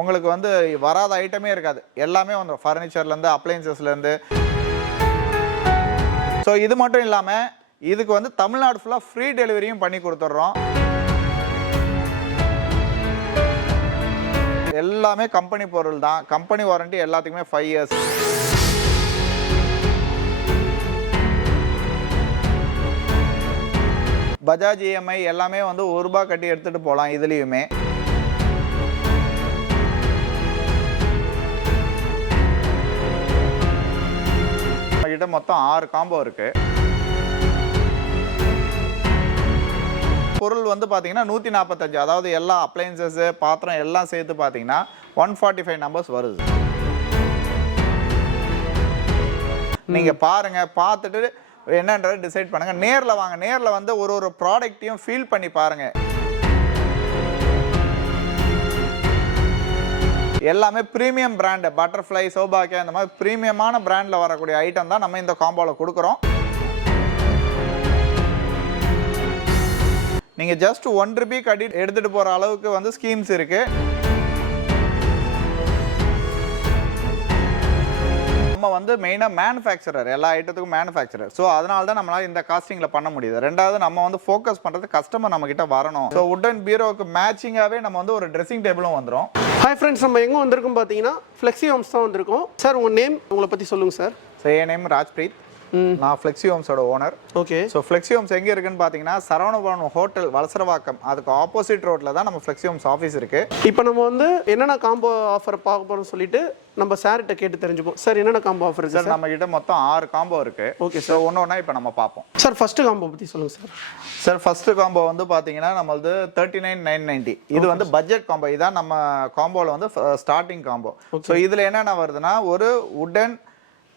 உங்களுக்கு வந்து வராத ஐட்டமே இருக்காது. எல்லாமே வந்துடும் ஃபர்னிச்சர்லேருந்து அப்ளைன்சஸ்லேருந்து ஸோ இது மட்டும் இல்லாமல் இதுக்கு வந்து தமிழ்நாடு ஃபுல்லாக ஃப்ரீ டெலிவரியும் பண்ணி கொடுத்துட்றோம். எல்லாமே கம்பெனி பொருள் தான். கம்பெனி வாரண்டி எல்லாத்துக்குமே ஃபைவ் இயர்ஸ் பஜாஜ் இஎம்ஐ எல்லாமே வந்து ஒரு ரூபா கட்டி எடுத்துகிட்டு போகலாம் இதுலேயுமே. கிட்ட மொத்தம் ஆறு காம்போ இருக்கு. பொருள் வந்து பார்த்தீங்கன்னா நூற்றி நாற்பத்தஞ்சு அதாவது எல்லா அப்ளைன்சஸ் பாத்திரம் எல்லாம் சேர்த்து பார்த்தீங்கன்னா ஒன் ஃபார்ட்டி ஃபைவ் நம்பர்ஸ் வருது. நீங்க பாருங்க பார்த்துட்டு என்னன்றதை டிசைட் பண்ணுங்க. நேர்ல வாங்க. நேர்ல வந்து ஒரு ஒரு ப்ராடக்ட்டையும் ஃபீல் பண்ணி பாருங்க. எல்லாமே ப்ரீமியம் பிராண்டு பட்டர்ஃப்ளை சௌபாக்கியா இந்த மாதிரி ப்ரீமியமான பிராண்டில் வரக்கூடிய ஐட்டம் தான் நம்ம இந்த காம்போவில் கொடுக்குறோம். நீங்கள் ஜஸ்ட் ஒன் ருபி கட்டி எடுத்துகிட்டு போகிற அளவுக்கு வந்து ஸ்கீம்ஸ் இருக்குது வந்து மெயினாக மேனுஃபேக்சரர் எல்லா ஐட்டத்துக்கும் மேனுஃபேக்சரர் ஸோ அதனால தான் நம்மளால இந்த காஸ்டிங்கில் பண்ண முடியுது. ரெண்டாவது நம்ம வந்து ஃபோக்கஸ் பண்ணுறது கஸ்டமர் நம்ம கிட்ட வரணும். ஸோ உட்டன் பீரோவுக்கு மேட்சிங்காகவே நம்ம வந்து ஒரு ட்ரெஸ்ஸிங் டேபிளும் வந்துடும் ஹாய் ஃப்ரெண்ட்ஸ் நம்ம எங்கே வந்திருக்கோம் பார்த்தீங்கன்னா ஃப்ளெக்ஸி ஹோம்ஸ் தான் வந்திருக்கோம். சார் உங்கள் நேம் உங்களை பற்றி சொல்லுங்கள் சார் ஸோ என் நேம் ராஜ்பிரீத். நான் flexi ஹோம்ஸோட owner okay so flexi homes எங்கே இருக்குன்னு பார்த்தீங்கன்னா சரவணபவன் ஹோட்டல் வலசரவாக்கம் அதுக்கு ஆப்போசிட் ரோட்டில் தான் நம்ம ஃப்ளெக்ஸி ஹோம்ஸ் ஆஃபீஸ் இருக்குது இப்போ நம்ம வந்து என்னென்ன காம்போ ஆஃபர் பார்க்க போகிறோம்னு சொல்லிட்டு நம்ம சார்கிட்ட கேட்டு தெரிஞ்சுப்போம். சார் என்னென்ன காம்போ ஆஃபர் இருக்கு சார் நம்ம கிட்ட மொத்தம் ஆறு காம்போ இருக்கு. Okay, ஸோ ஒன்று ஒன்றா இப்போ நம்ம பார்ப்போம். சார் ஃபர்ஸ்ட் காம்போ பற்றி சொல்லுங்கள் சார் சார் ஃபர்ஸ்ட் காம்போ வந்து பார்த்தீங்கன்னா நம்மளது தேர்ட்டி நைன் நைன் நைன்ட்டி இது வந்து பட்ஜெட் காம்போ இதான் நம்ம காம்போவில் வந்து ஸ்டார்டிங் காம்போ ஸோ இதில் என்னென்ன வருதுன்னா ஒரு wooden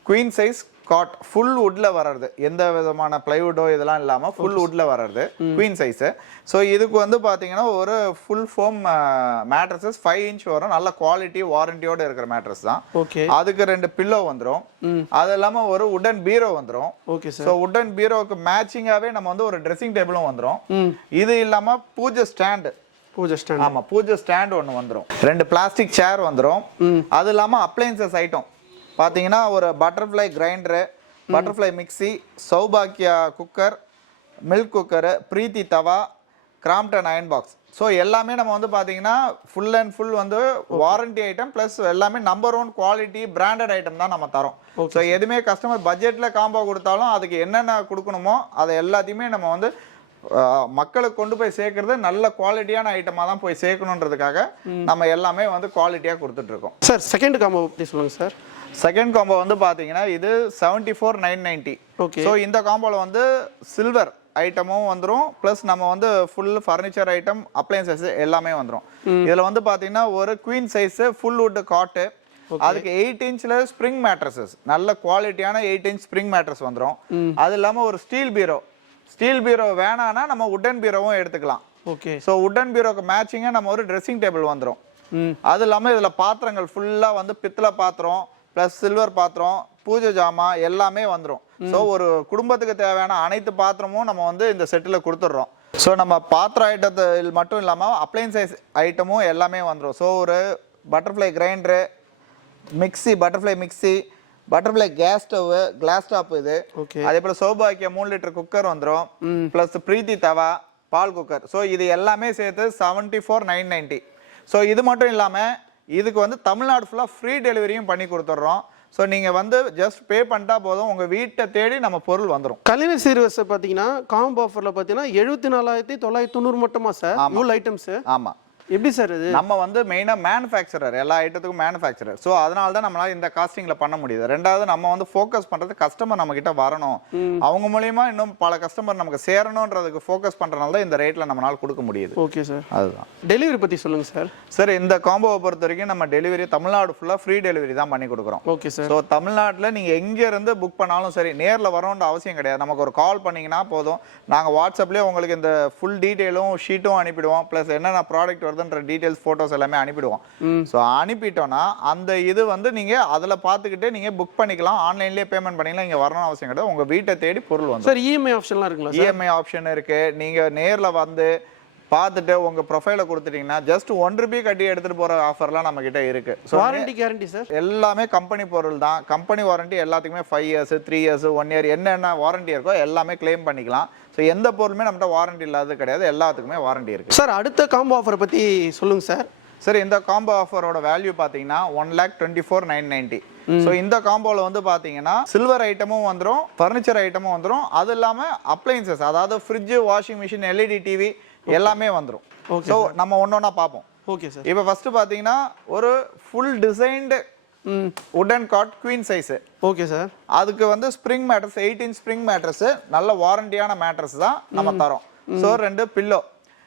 queen size cot full வுட்ல வர்றது. எந்த விதமான பிளைவுட்டோ இதெல்லாம் இல்லாமல் ஃபுல் வுட்ல வர்றது. குவீன் சைஸு ஸோ இதுக்கு வந்து பார்த்தீங்கன்னா ஒரு full foam mattresses five inch வரும். நல்ல குவாலிட்டி வாரண்டியோட இருக்கிற மேட்ரஸ் தான். ஓகே அதுக்கு ரெண்டு பில்லோ வந்துடும் அது இல்லாமல் ஒரு உடன் பீரோ வந்துடும் ஓகே சார் ஸோ உடன் பீரோவுக்கு மேட்சிங்காகவே நம்ம வந்து ஒரு ட்ரெஸ்ஸிங் டேபிளும் வந்துடும் இது இல்லாமல் பூஜை ஸ்டாண்டு பூஜை ஸ்டாண்ட் ஆமாம் பூஜை ஸ்டாண்ட் ஒன்று வந்துடும் ரெண்டு பிளாஸ்டிக் சேர் வந்துடும் அது இல்லாமல் அப்ளைன்சஸ் ஐட்டம் பார்த்தீங்கன்னா ஒரு பட்டர்ஃப்ளை கிரைண்டரு பட்டர்ஃப்ளை மிக்ஸி சௌபாக்கியா cooker milk cooker Preethi tawa Crompton iron box so எல்லாமே நம்ம வந்து பார்த்தீங்கன்னா ஃபுல் அண்ட் ஃபுல் வந்து வாரண்டி ஐட்டம் ப்ளஸ் எல்லாமே number one quality branded item தான் நம்ம தரோம். ஸோ எதுவுமே கஸ்டமர் பட்ஜெட்டில் காம்போ கொடுத்தாலும் அதுக்கு என்னென்ன கொடுக்கணுமோ அதை எல்லாத்தையுமே நம்ம வந்து மக்களுக்கு கொண்டு போய் சேர்க்கறது நல்ல குவாலிட்டியான ஐட்டமாக தான் போய் சேர்க்கணுன்றதுக்காக நம்ம எல்லாமே வந்து குவாலிட்டியாக கொடுத்துட்ருக்கோம் சார் செகண்ட் காம்போ பற்றி சொல்லுங்கள் சார் செகண்ட் காம்போ வந்து பார்த்தீங்கன்னா இது seventy four nine ninety Okay. So இந்த காம்போவில் வந்து சில்வர் ஐட்டமும் வந்துடும் ப்ளஸ் நம்ம வந்து ஃபுல் ஃபர்னிச்சர் ஐட்டம் அப்ளைன்சஸ் எல்லாமே வந்துடும் இதில் வந்து பார்த்தீங்கன்னா ஒரு குவீன் சைஸு ஃபுல் வுட் காட்டு அதுக்கு எயிட் இன்ச்சில் ஸ்ப்ரிங் மேட்ரஸஸ் நல்ல குவாலிட்டியான எயிட் இன்ச் ஸ்ப்ரிங் மேட்ரஸ் வந்துடும் அது இல்லாமல் ஒரு ஸ்டீல் பீரோ ஸ்டீல் பீரோ வேணான்னா நம்ம உட்டன் பீரோவும் எடுத்துக்கலாம். ஓகே ஸோ உட்டன் பீரோக்கு மேட்சிங்காக நம்ம ஒரு ட்ரெஸ்ஸிங் டேபிள் வந்துடும் அது இல்லாமல் இதில் பாத்திரங்கள் ஃபுல்லாக வந்து பித்தளை பாத்திரம். ப்ளஸ் சில்வர் பாத்திரம் பூஜை ஜாமான் எல்லாமே வந்துடும் ஸோ ஒரு குடும்பத்துக்கு தேவையான அனைத்து பாத்திரமும் நம்ம வந்து இந்த செட்டில் கொடுத்துட்றோம். ஸோ நம்ம பாத்திர ஐட்டத்தில் மட்டும் இல்லாமல் அப்ளைன்சைஸ் ஐட்டமும் எல்லாமே வந்துடும் ஸோ ஒரு Butterfly grinder mixie Butterfly mixie Butterfly gas stove glass top இது. அதே போல் சௌபாக்கிய மூணு லிட்டர் குக்கர் வந்துடும் ப்ளஸ் பிரீத்தி தவா பால் குக்கர் ஸோ இது எல்லாமே சேர்த்து seventy four nine ninety so இது மட்டும் இல்லாமல் இதுக்கு வந்து தமிழ்நாடு ஃபுல்லாக ஃப்ரீ டெலிவரியும் பண்ணி கொடுத்துட்றோம். ஸோ நீங்கள் வந்து ஜஸ்ட் பே பண்ணிட்டா போதும். உங்கள் வீட்டை தேடி நம்ம பொருள் வந்துடும் கலைஞர் சீர்வரிசை பார்த்தீங்கன்னா காம்போ ஆஃபரில் பார்த்தீங்கன்னா எழுபத்தி நாலாயிரத்தி தொள்ளாயிரத்தி தொண்ணூறு மட்டுமா சார் ஐட்டம்ஸு ஆமாம் எப்படி சார் இது நம்ம வந்து மெயினாக மேனுஃபேக்சரர் எல்லா ஐட்டத்துக்கும் மேனுஃபேக்சரர் ஸோ அதனால தான் நம்மளால இந்த காஸ்டிங்கில் பண்ண முடியுது. ரெண்டாவது நம்ம வந்து ஃபோக்கஸ் பண்ணுறது கஸ்டமர் நம்ம கிட்ட வரணும். அவங்க மூலியமா இன்னும் பல கஸ்டமர் நமக்கு சேரணுன்றதுக்கு ஃபோக்கஸ் பண்ணுறதுனால தான் இந்த ரேட்டில் நம்மளால கொடுக்க முடியுது. ஓகே சார் அதுதான். டெலிவரி பற்றி சொல்லுங்கள் சார் சார் இந்த காம்போவை பொறுத்த வரைக்கும் நம்ம டெலிவரி தமிழ்நாடு ஃபுல்லாக ஃப்ரீ டெலிவரி தான் பண்ணி கொடுக்குறோம். ஓகே சார் ஸோ தமிழ்நாட்டில் நீங்கள் எங்கே இருந்து புக் பண்ணாலும் சரி நேரில் வரணுன்ற அவசியம் கிடையாது. நமக்கு ஒரு கால் பண்ணீங்கன்னா போதும். நாங்கள் வாட்ஸ்அப்லேயே உங்களுக்கு இந்த ஃபுல் டீட்டெயிலும் ஷீட்டும் அனுப்பிடுவோம். ப்ளஸ் என்னென்ன ப்ராடக்ட் வருதுன்ற டீட்டெயில்ஸ் ஃபோட்டோஸ் எல்லாமே அனுப்பிடுவோம். ஸோ அனுப்பிட்டோன்னா அந்த இது வந்து நீங்கள் அதில் பார்த்துக்கிட்டே நீங்கள் புக் பண்ணிக்கலாம். ஆன்லைன்லேயே பேமெண்ட் பண்ணிக்கலாம். இங்கே வரணும் அவசியம் கிடையாது. உங்கள் வீட்டை தேடி பொருள் வந்து சார் இஎம்ஐ ஆப்ஷன்லாம் இருக்குங்களா இஎம்ஐ ஆப்ஷன் இருக்கு. நீங்க நேர்ல வந்து பார்த்துட்டு உங்கள் ப்ரொஃபைலை கொடுத்துட்டீங்கன்னா ஜஸ்ட் ஒன் ருபி கட்டி எடுத்துகிட்டு போகிற ஆஃபர்லாம் நம்மக்கிட்ட இருக்குது ஸோ வாரண்டி கேரண்டி சார் எல்லாமே கம்பெனி பொருள் தான். கம்பெனி வாரண்டி எல்லாத்துக்குமே five years three years one year என்னென்ன வாரண்டி இருக்கோ எல்லாமே க்ளைம் பண்ணிக்கலாம். ஸோ எந்த பொருளுமே நம்மகிட்ட வாரண்டி இல்லாதது கிடையாது. எல்லாத்துக்குமே வாரண்டி இருக்குது சார் அடுத்த காம்போ ஆஃபரை பற்றி சொல்லுங்கள் சார் சரி இந்த காம்போ ஆஃபரோட வேல்யூ பார்த்தீங்கன்னா one lakh twenty four nine ninety so இந்த காம்போவில் வந்து பார்த்தீங்கன்னா சில்வர் ஐட்டமும் வந்துடும் ஃபர்னிச்சர் ஐட்டமும் வந்துடும் அது இல்லாமல் அப்ளைன்சஸ் அதாவது fridge washing machine LED TV எல்லாமே வந்துடும் ஸோ நம்ம ஒன்று ஒன்றா பார்ப்போம் ஓகே சார் இப்போ ஃபஸ்ட்டு பார்த்தீங்கன்னா ஒரு full designed wooden cot queen size okay sir அதுக்கு வந்து spring mattress eight inch spring mattress நல்ல வாரண்டியான மேட்ரஸ் தான் நம்ம தரோம். ஸோ ரெண்டு பில்லோ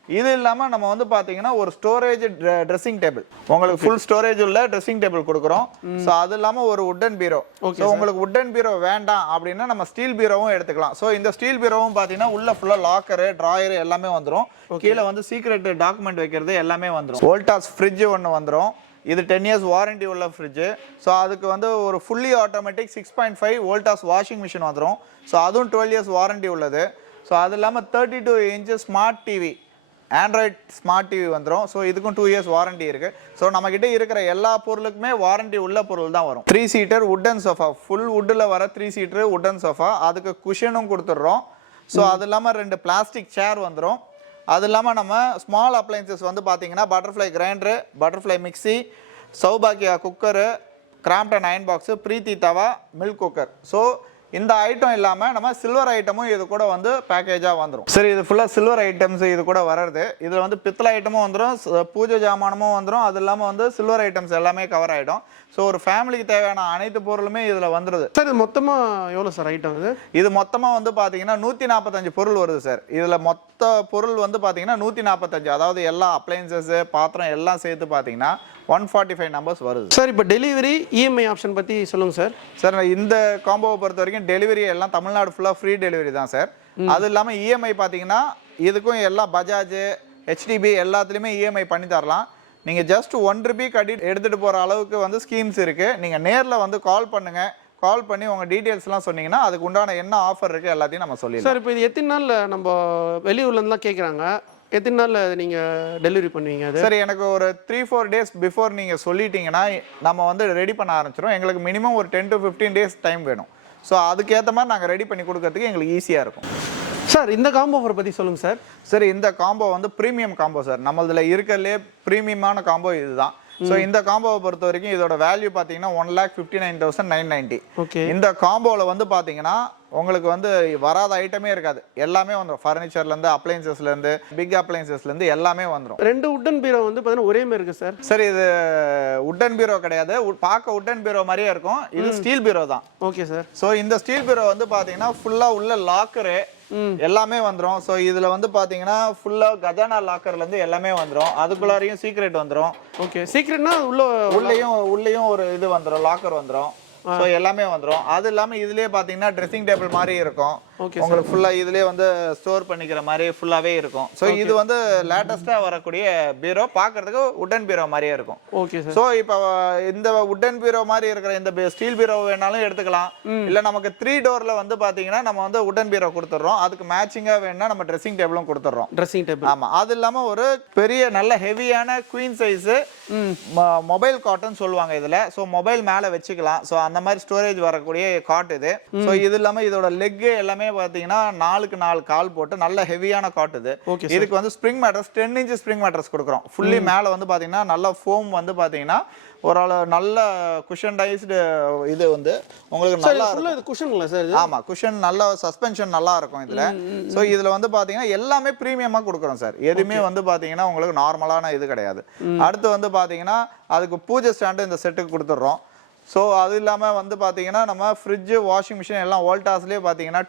இது இல்லாமல் நம்ம வந்து பார்த்தீங்கன்னா ஒரு ஸ்டோரேஜ் ட்ரெஸ்ஸிங் டேபிள் உங்களுக்கு ஃபுல் ஸ்டோரேஜ் உள்ள ட்ரெஸ்ஸிங் டேபிள் கொடுக்குறோம். ஸோ அது இல்லாமல் ஒரு உட்டன் பீரோ ஸோ உங்களுக்கு உட்டன் பீரோ வேண்டாம் அப்படின்னா நம்ம ஸ்டீல் பீரோவும் எடுத்துக்கலாம். ஸோ இந்த ஸ்டீல் பீரோவும் பார்த்தீங்கன்னா உள்ள ஃபுல்லாக லாக்கரு ட்ராயர் எல்லாமே வந்துடும் கீழே வந்து சீக்ரெட் டாக்குமெண்ட் வைக்கிறது எல்லாமே வந்துடும் வோல்டாஸ் ஃப்ரிட்ஜ் ஒன்று வந்துடும் இது டென் இயர்ஸ் வாரண்டி உள்ள ஃப்ரிட்ஜு ஸோ அதுக்கு வந்து ஒரு fully automatic six point five Voltas washing machine வந்துடும் ஸோ அதுவும் டுவெல் இயர்ஸ் வாரண்டி உள்ளது. ஸோ அது இல்லாமல் thirty two inch smart TV Android smart TV வந்துடும் ஸோ இதுக்கும் டூ இயர்ஸ் வாரண்டி இருக்குது ஸோ நம்மக்கிட்ட இருக்கிற எல்லா பொருளுக்குமே வாரண்டி உள்ள பொருள் தான் வரும். Three seater wooden sofa full வுட்டில் வர த்ரீ சீட்டர் உட்டன் சோஃபா அதுக்கு குஷனும் கொடுத்துட்றோம். ஸோ அது இல்லாமல் ரெண்டு பிளாஸ்டிக் சேர் வந்துடும் அது இல்லாமல் நம்ம ஸ்மால் அப்ளைன்சஸ் வந்து பார்த்தீங்கன்னா பட்டர்ஃப்ளை கிரைண்டரு பட்டர்ஃப்ளை மிக்ஸி சௌபாக்கியா cooker Crompton iron box Preethi tawa milk cooker so இந்த ஐட்டம் இல்லாமல் நம்ம சில்வர் ஐட்டமும் இது கூட வந்து பேக்கேஜாக வந்துடும் சரி இது ஃபுல்லாக சில்வர் ஐட்டம்ஸ் இது கூட வர்றது. இதில் வந்து பித்தளை ஐட்டமும் வந்துடும் பூஜை ஜாமானமும் வந்துடும் அது இல்லாமல் வந்து சில்வர் ஐட்டம்ஸ் எல்லாமே கவர் ஆகிடும் ஸோ ஒரு ஃபேமிலிக்கு தேவையான அனைத்து பொருளுமே இதில் வந்துடுது சார் இது மொத்தமாக எவ்வளோ சார் ஐட்டம் இது? இது மொத்தமாக வந்து பார்த்தீங்கன்னா நூற்றி நாற்பத்தஞ்சு பொருள் வருது சார். இதில் மொத்த பொருள் வந்து பார்த்தீங்கன்னா நூற்றி நாற்பத்தஞ்சு அதாவது எல்லா அப்ளைன்சஸ்ஸு பாத்திரம் எல்லாம் சேர்த்து பார்த்தீங்கன்னா ஒன் ஃபார்ட்டி ஃபைவ் நம்பர்ஸ் வருது சார் இப்போ டெலிவரி இஎம்ஐ ஆப்ஷன் பற்றி சொல்லுங்கள் சார் சார் இந்த காம்போவை பொறுத்த வரைக்கும் டெலிவரி எல்லாம் தமிழ்நாடு ஃபுல்லாக ஃப்ரீ டெலிவரி தான் சார் அது இல்லாமல் இஎம்ஐ பார்த்தீங்கன்னா இதுக்கும் எல்லாம் பஜாஜ் ஹெச்டிபி எல்லாத்துலேயுமே இஎம்ஐ பண்ணி தரலாம். நீங்கள் ஜஸ்ட் ஒன் ருபி கட்டி எடுத்துகிட்டு போகிற அளவுக்கு வந்து ஸ்கீம்ஸ் இருக்குது நீங்கள் நேரில் வந்து கால் பண்ணுங்கள் கால் பண்ணி உங்கள் டீட்டெயில்ஸ்லாம் சொன்னீங்கன்னா அதுக்கு உண்டான என்ன ஆஃபர் இருக்குது எல்லாத்தையும் நம்ம சொல்லிடலாம். சார் இப்போ இது எத்தனை நாளில் நம்ம வெளியூர்லேருந்துலாம் கேட்குறாங்க எத்தனை நாளில் நீங்கள் டெலிவரி பண்ணுவீங்க அது? சரி எனக்கு ஒரு த்ரீ ஃபோர் டேஸ் பிஃபோர் நீங்கள் சொல்லிட்டீங்கன்னா நம்ம வந்து ரெடி பண்ண ஆரம்பிச்சிடும் எங்களுக்கு மினிமம் ஒரு ten to fifteen days time வேணும். ஸோ அதுக்கேற்ற மாதிரி நாங்கள் ரெடி பண்ணி கொடுக்கறதுக்கு எங்களுக்கு ஈஸியாக இருக்கும். சார் இந்த காம்போ ஆஃபர் பற்றி சொல்லுங்கள் சார். சரி இந்த காம்போ வந்து ப்ரீமியம் காம்போ சார். நம்மளதுல இருக்கிறதுலே ப்ரீமியமான காம்போ இதுதான். ஸோ இந்த காம்போவை பொறுத்த வரைக்கும் இதோட வேல்யூ பார்த்தீங்கன்னா one lakh fifty nine thousand nine ninety okay இந்த காம்போவில் வந்து பார்த்தீங்கன்னா உங்களுக்கு வந்து வராத ஐட்டமே இருக்காது. எல்லாமே வந்துடும் ஃபர்னிச்சர்லேருந்து அப்ளைன்சஸ்லேருந்து பிக் அப்ளைன்சஸ்லேருந்து எல்லாமே வந்துடும் ரெண்டு உட்டன் பீரோ வந்து பார்த்தீங்கன்னா ஒரே மாதிரி இருக்குது சார் சரி இது உட்டன் பீரோ கிடையாது. பார்க்க உட்டன் பீரோ மாதிரியே இருக்கும். இது ஸ்டீல் பீரோ தான். ஓகே சார் ஸோ இந்த ஸ்டீல் பீரோ வந்து பார்த்தீங்கன்னா ஃபுல்லாக உள்ள லாக்கரு எல்லாமே வந்துடும் ஸோ இதில் வந்து பார்த்தீங்கன்னா ஃபுல்லாக கஜானா லாக்கர்லேருந்து எல்லாமே வந்துடும் அதுக்குள்ளாரையும் சீக்ரெட் வந்துடும் ஓகே சீக்ரெட்னா உள்ள உள்ளேயும் உள்ளேயும் ஒரு இது வந்துடும் லாக்கர் வந்துடும் ஸோ எல்லாமே வந்துடும் அது இல்லாமல் இதுலேயே பார்த்தீங்கன்னா ட்ரெஸ்ஸிங் டேபிள் மாதிரி இருக்கும். உங்களுக்கு ஃபுல்லாக இதுலேயே வந்து ஸ்டோர் பண்ணிக்கிற மாதிரி ஃபுல்லாகவே இருக்கும். ஸோ இது வந்து லேட்டஸ்ட்டாக வரக்கூடிய பீரோ பார்க்கறதுக்கு உட்டன் பீரோ மாதிரியே இருக்கும். ஓகே சார் ஸோ இப்போ இந்த உட்டன் பீரோ மாதிரி இருக்கிற இந்த ஸ்டீல் பீரோ வேணாலும் எடுத்துக்கலாம். இல்லை நமக்கு த்ரீ டோரில் வந்து பார்த்தீங்கன்னா நம்ம வந்து உட்டன் பீரோ கொடுத்துட்றோம். அதுக்கு மேட்சிங்காக வேணும்னா நம்ம ட்ரெஸ்ஸிங் டேபிளும் கொடுத்துட்றோம். ட்ரெஸ்ஸிங் டேபிள் ஆமாம் அது இல்லாமல் ஒரு பெரிய நல்ல ஹெவியான குவீன் சைஸு மொபைல் காட்டன் சொல்லுவாங்க இதில். ஸோ மொபைல் மேலே வச்சுக்கலாம். ஸோ அந்த மாதிரி ஸ்டோரேஜ் வரக்கூடிய காட் இது. ஸோ இது இல்லாமல் இதோட லெக்கு எல்லாமே பார்த்தீங்கன்னா நாலுக்கு நாலு கால் போட்டு நல்ல ஹெவியான காட் இது. இதுக்கு வந்து spring mattress ten inch spring mattress கொடுக்குறோம். ஃபுல்லி மேலே வந்து பார்த்தீங்கன்னா நல்ல ஃபோம் வந்து பார்த்தீங்கன்னா ஒரு அளவு நல்ல குஷன்டைஸ்டு இது வந்து உங்களுக்கு நல்லா இது குஷனுங்களா சார் குஷன் நல்ல சஸ்பென்ஷன் நல்லா இருக்கும் இதுல. சோ இதுல வந்து பாத்தீங்கன்னா எல்லாமே பிரீமியமா கொடுக்குறோம் சார் எதுவுமே வந்து பாத்தீங்கன்னா உங்களுக்கு நார்மலான இது கிடையாது. அடுத்து வந்து பாத்தீங்கன்னா அதுக்கு பூஜை ஸ்டாண்டு இந்த செட்டுக்கு கொடுத்துட்றோம். ஸோ அது இல்லாம வந்து பாத்தீங்கன்னா நம்ம ஃப்ரிட்ஜு வாஷிங் மிஷின் எல்லாம் வோல்டாஸ்லேயே பாத்தீங்கன்னா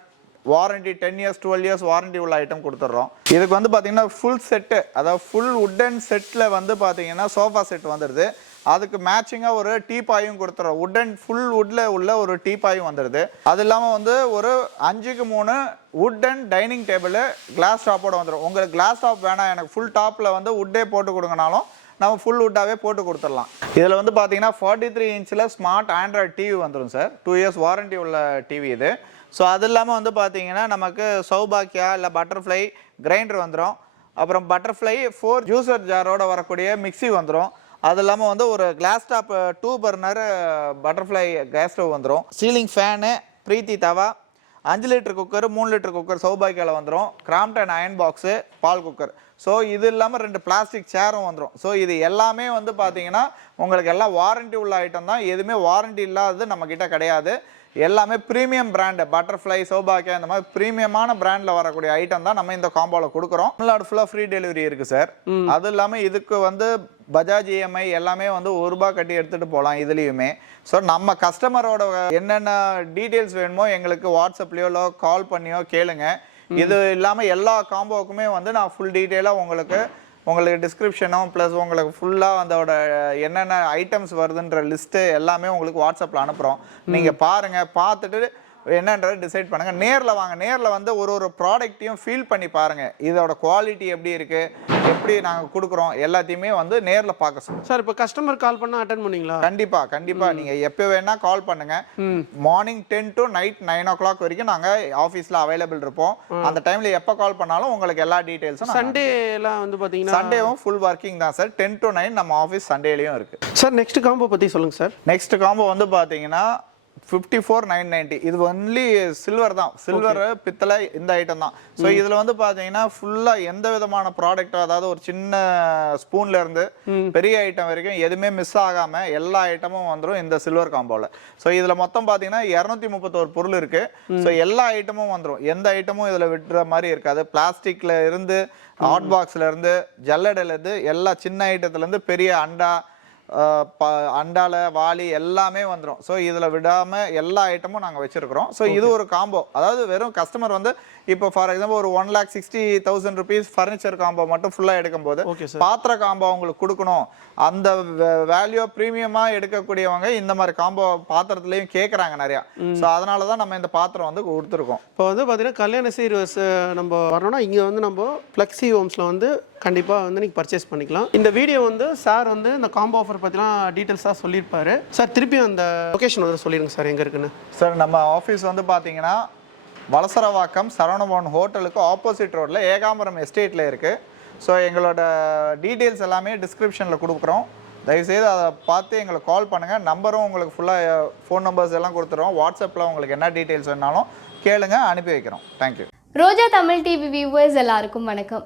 warranty ten years twelve years warranty உள்ள ஐட்டம் கொடுத்துட்றோம் இதுக்கு வந்து பார்த்தீங்கன்னா ஃபுல் செட்டு அதாவது ஃபுல் உட்டன் செட்டில் வந்து பார்த்தீங்கன்னா சோஃபா செட் வந்துடுது அதுக்கு மேட்சிங்காக ஒரு டீப்பாயும் கொடுத்துறோம். உட்டன் ஃபுல் உட்டில் உள்ள ஒரு டீப்பாயும் வந்துடுது அது இல்லாமல் வந்து ஒரு அஞ்சுக்கு மூணு உட்டன் டைனிங் டேபிள் கிளாஸ் டாப்போட வந்துடும் உங்களுக்கு கிளாஸ் டாப் வேணாம். எனக்கு ஃபுல் டாப்பில் வந்து உட்டே போட்டு கொடுங்கனாலும் நம்ம ஃபுல் வுட்டாகவே போட்டு கொடுத்துடலாம். இதில் வந்து பார்த்தீங்கன்னா ஃபார்ட்டி த்ரீ இன்ச்சில் ஸ்மார்ட் ஆண்ட்ராய்ட் டிவி வந்துடும் சார் டூ இயர்ஸ் வாரண்டி உள்ள டிவி இது. ஸோ அது இல்லாமல் வந்து பார்த்தீங்கன்னா நமக்கு சௌபாக்கியா இல்லை பட்டர்ஃப்ளை கிரைண்டர் வந்துடும் அப்புறம் பட்டர்ஃப்ளை ஃபோர் ஜூசர் ஜாரோட வரக்கூடிய மிக்ஸி வந்துடும் அது இல்லாமல் வந்து ஒரு glass top two burner Butterfly gas stove வந்துடும் சீலிங் ஃபேனு ப்ரீத்தி தவா அஞ்சு லிட்டர் குக்கர் மூணு லிட்டர் குக்கர் சௌபாக்கியாவில் வந்துடும் கிராம்டன் அயன் பாக்ஸு பால் குக்கர் ஸோ இது இல்லாமல் ரெண்டு பிளாஸ்டிக் சேரும் வந்துடும் ஸோ இது எல்லாமே வந்து பார்த்தீங்கன்னா உங்களுக்கு எல்லாம் வாரண்டி உள்ள ஐட்டம் தான். எதுவுமே வாரண்டி இல்லாதது நம்மக்கிட்ட கிடையாது. எல்லாமே ப்ரீமியம் பிராண்டு பட்டர்ஃப்ளை சௌபாக்கியா இந்த மாதிரி ப்ரீமியமான பிராண்டில் வரக்கூடிய ஐட்டம் தான் நம்ம இந்த காம்போவில் கொடுக்குறோம். தமிழ்நாடு ஃபுல்லாக ஃப்ரீ டெலிவரி இருக்குது சார் அது இல்லாமல் இதுக்கு வந்து பஜாஜ் இஎம்ஐ எல்லாமே வந்து ஒரு ரூபாய் கட்டி எடுத்துகிட்டு போகலாம் இதுலேயுமே. ஸோ நம்ம கஸ்டமரோட என்னென்ன டீட்டெயில்ஸ் வேணுமோ எங்களுக்கு வாட்ஸ்அப்லேயோ இல்லை கால் பண்ணியோ கேளுங்க. இது இல்லாமல் எல்லா காம்போவுக்குமே வந்து நான் ஃபுல் டீட்டெயிலாக உங்களுக்கு உங்களுக்கு டிஸ்கிரிப்ஷனும் ப்ளஸ் உங்களுக்கு ஃபுல்லாக அதோட என்னென்ன ஐட்டம்ஸ் வருதுன்ற லிஸ்ட்டு எல்லாமே உங்களுக்கு வாட்ஸ்அப்பில் அனுப்புகிறோம் நீங்கள் பாருங்கள் பார்த்துட்டு என்னன்றது டிசைட் பண்ணுங்க. நேர்ல வாங்க. நேர்ல வந்து ஒரு ஒரு ப்ராடக்ட்டையும் ஃபீல் பண்ணி பாருங்க. இதோட குவாலிட்டி எப்படி இருக்கு? எப்படி நாங்க கொடுக்குறோம்? எல்லாத்தையுமே வந்து நேர்ல பார்க்க சொல்லுங்க. சார் இப்போ கஸ்டமர் கால் பண்ணால் அட்டன் பண்ணீங்களா கண்டிப்பா கண்டிப்பா. நீங்க எப்போ வேணா கால் பண்ணுங்க. Morning ten to night nine o'clock வரைக்கும் நாங்க ஆஃபீஸ்ல அவைலபிள் இருப்போம். அந்த டைம்ல எப்போ கால் பண்ணாலும் உங்களுக்கு எல்லா டீடைல்ஸும் சண்டேலாம் வந்து பார்த்தீங்கன்னா சண்டேவும் ஃபுல் ஒர்க்கிங் தான் சார் டென் டு நைன் நம்ம ஆஃபீஸ் சண்டேலையும் இருக்கு. சார் நெக்ஸ்ட் காம்போ பற்றி சொல்லுங்கள் சார் நெக்ஸ்ட் காம்போ வந்து பாத்தீங்கன்னா ஃபிஃப்டி ஃபோர் நைன் நைன்ட்டி இது ஒன்லி சில்வர் தான். சில்வர் பித்தளை இந்த ஐட்டம் தான். ஸோ இதில் வந்து பார்த்தீங்கன்னா ஃபுல்லாக எந்த விதமான ப்ராடக்ட்டும் அதாவது ஒரு சின்ன ஸ்பூன்ல இருந்து பெரிய ஐட்டம் வரைக்கும் எதுவுமே மிஸ் ஆகாம எல்லா ஐட்டமும் வந்துடும் இந்த சில்வர் காம்போவில் ஸோ இதில் மொத்தம் பார்த்தீங்கன்னா இரநூத்தி முப்பத்தோரு பொருள் இருக்கு. ஸோ எல்லா ஐட்டமும் வந்துடும் எந்த ஐட்டமும் இதில் விட்டுற மாதிரி இருக்காது. பிளாஸ்டிக்ல இருந்து ஹாட் பாக்ஸ்ல இருந்து ஜல்லடையில இருந்து எல்லா சின்ன ஐட்டத்துல இருந்து பெரிய அண்டா ப- அண்டால வாளி எல்லாமே வந்துடும் ஸோ இதில் விடாமல் எல்லா ஐட்டமும் நாங்கள் வச்சுருக்கிறோம். ஸோ இது ஒரு காம்போ அதாவது வெறும் கஸ்டமர் வந்து இப்போ ஃபார் எக்ஸாம்பிள் ஒரு one lakh sixty thousand rupees furniture combo மட்டும் ஃபுல்லாக எடுக்கும்போது பாத்திர காம்போ அவங்களுக்கு கொடுக்கணும். அந்த வேல்யூ ப்ரீமியமாக எடுக்கக்கூடியவங்க இந்த மாதிரி காம்போ பாத்திரத்துலையும் கேட்குறாங்க நிறையா. ஸோ அதனால தான் நம்ம இந்த பாத்திரம் வந்து கொடுத்துருக்கோம். இப்போ வந்து பார்த்தீங்கன்னா கல்யாண சீர்வஸ் நம்ம வரணும்னா இங்கே வந்து நம்ம ஃப்ளெக்ஸி ஹோம்ஸில் வந்து கண்டிப்பாக வந்து நீங்கள் பர்ச்சேஸ் பண்ணிக்கலாம். இந்த வீடியோ வந்து சார் வந்து இந்த காம்போ ஆஃபர் பற்றிலாம் டீட்டெயில்ஸாக சொல்லியிருப்பாரு. சார் திருப்பி அந்த லொகேஷன் வந்து சொல்லிடுங்க சார் எங்கே இருக்குன்னு. சார் நம்ம ஆஃபீஸ் வந்து பார்த்தீங்கன்னா வலசரவாக்கம் சரவணபவன் ஹோட்டலுக்கு ஆப்போசிட் ரோட்டில் ஏகாம்பரம் எஸ்டேட்டில் இருக்குது ஸோ எங்களோட டீட்டெயில்ஸ் எல்லாமே டிஸ்கிரிப்ஷனில் கொடுக்குறோம். தயவுசெய்து அதை பார்த்து எங்களுக்கு கால் பண்ணுங்கள் நம்பரும் உங்களுக்கு ஃபுல்லாக ஃபோன் நம்பர்ஸ் எல்லாம் கொடுத்துருவோம் வாட்ஸ்அப்பில் உங்களுக்கு என்ன டீட்டெயில்ஸ் வேணாலும் கேளுங்க அனுப்பி வைக்கிறோம். Thank you Roja Tamil TV viewers எல்லாருக்கும் வணக்கம்.